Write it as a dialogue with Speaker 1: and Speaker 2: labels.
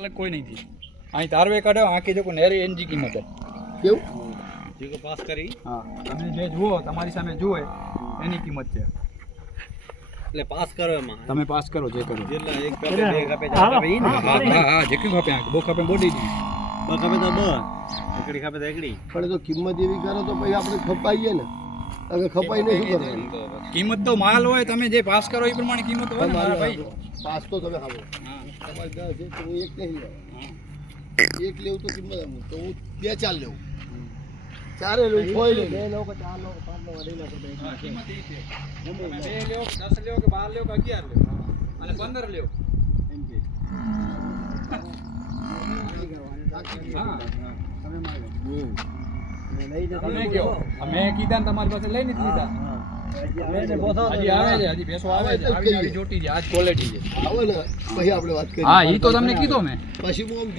Speaker 1: અલગ કોઈ નહીં થી અહીં તારવે કાઢો આંખી જો નેરી એનજી કિંમત
Speaker 2: કેવું?
Speaker 3: જીકો પાસ કરી.
Speaker 1: હા તમે જે જુઓ તમારી સામે જુએ એની કિંમત છે.
Speaker 3: એટલે પાસ કરો એમાં.
Speaker 1: તમે પાસ કરો જે કરો.
Speaker 3: જેટલા એક કપે બે કપે ચાર કપે ઈ ને
Speaker 1: હા હા જે જેટલું ખપે આંખ. બો ખપે બોડી દી
Speaker 3: બ કપે તો બો એકડી કપે તો એકડી.
Speaker 2: પણ તો કિંમત એવી કરો તો પછી આપણે ખપાઈએ ને. અગર ખપાઈ નહીં શું કરવાનું?
Speaker 1: કિંમત તો માલ હોય તમે જે પાસ કરો એ પ્રમાણે કિંમત હોય મારા ભાઈ.
Speaker 2: પાસ તો તમે ખાવો
Speaker 1: હા
Speaker 2: તમારે દસ છે તો એક નહીં લેવા એક લેવું તો કિંમત આમ તો હું બે ચાર લેવું. ચારે લેવું કોઈ લેવું બે લેવું કે ચાર લોકો પાંચ લેવું અઢી લેવું
Speaker 1: હા, કિંમત એ છે. બે લેવો. દસ લેવો કે બાર લ્યો કે અગિયાર લેવો? અને પંદર લ્યો એમ કે. હા. તમે કયો મેં કીધા તમારી પાસે લઈને લીધા. હા. એ તો તમને કીધો મેં.
Speaker 2: પછી